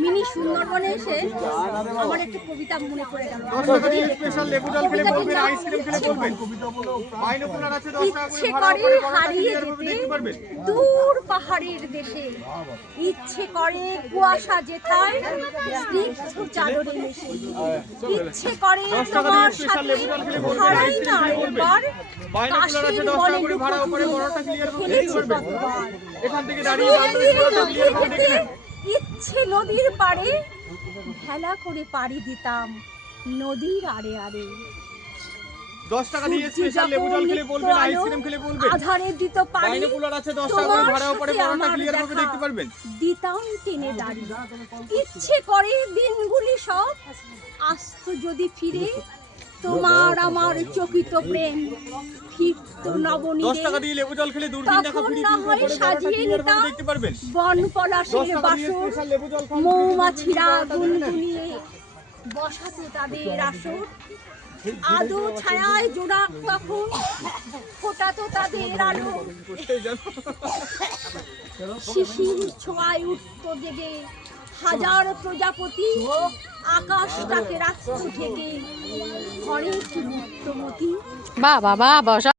Mini সুন্দরবনে এসে আমার একটা কবিতা মনে পড়ে গেল। ইচ্ছে করে হারিয়ে যেতে দূর পাহাড়ের দেশে, ইচ্ছে করে কুয়াশা যেথায় স্নিগ্ধ চাদরে মেশে, ইচ্ছে করে তোমার সাথে হারাই না একবার কাশের বনে খেলেছি কতবার, ইচ্ছে নদীর পাড়ে ভেলা করে পাড়ি দিতাম নদীর আড়ে আড়ে। 10 টাকা দিয়ে স্পেশাল লেবু জল খেলে বলবেন, আইসক্রিম খেলে বলবেন, আধারে দিত পানি বাইনোকুলার আছে 10 টাকা করে ভাড়া উপরে বড়টা ক্লিয়ার ভাবে দেখতে পারবেন, দিতাম টেনে দাঁড়ি। ইচ্ছে করে দিনগুলি সব আসত যদি ফিরে, তোমার আমার চকিত প্রেম ফিরত নবনীতে। 10 টাকা দিয়ে লেবু জল খেলে দূরবীন দেখা ফ্রি সাজিয়ে নিতাম দেখতে পারবেন, বন পলাশের বাসর, মৌমাছিরা গুনগুনিয়ে বসাতো তাদের আসর, আদো ছায়ায় জোড়া তখন ফোটাতো তাদের আলো, শিশির ছোঁয়ায় উঠত জেগে হাজার প্রজাপতি, আকাশটাকে রাখত ঢেকে ঘরে কি মুক্তমতি। বাহ বাহ বাহ।